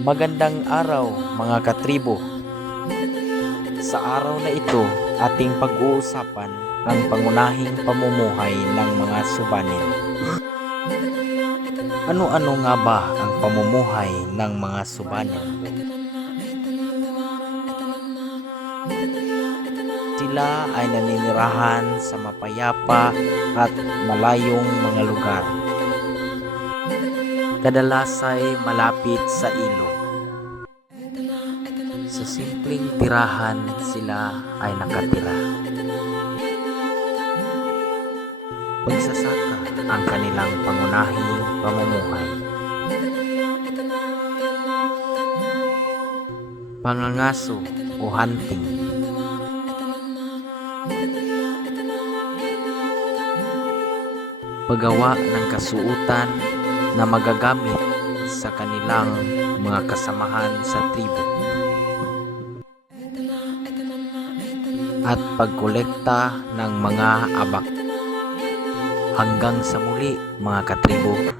Magandang araw mga katribo. Sa araw na ito, ating pag-uusapan ang pangunahing pamumuhay ng mga subanin. Ano-ano nga ba ang pamumuhay ng mga subanin? Sila ay naninirahan sa mapayapa at malayong mga lugar. Kadalas ay malapit sa ilog. Sa simpleng tirahan sila ay nakatira. Pagsasaka ang kanilang pangunahing pamumuhay. Pangangaso o hunting. Paggawa ng kasuutan na magagamit sa kanilang mga kasamahan sa tribo. At pagkolekta ng mga abak. Hanggang sa muli mga katribo,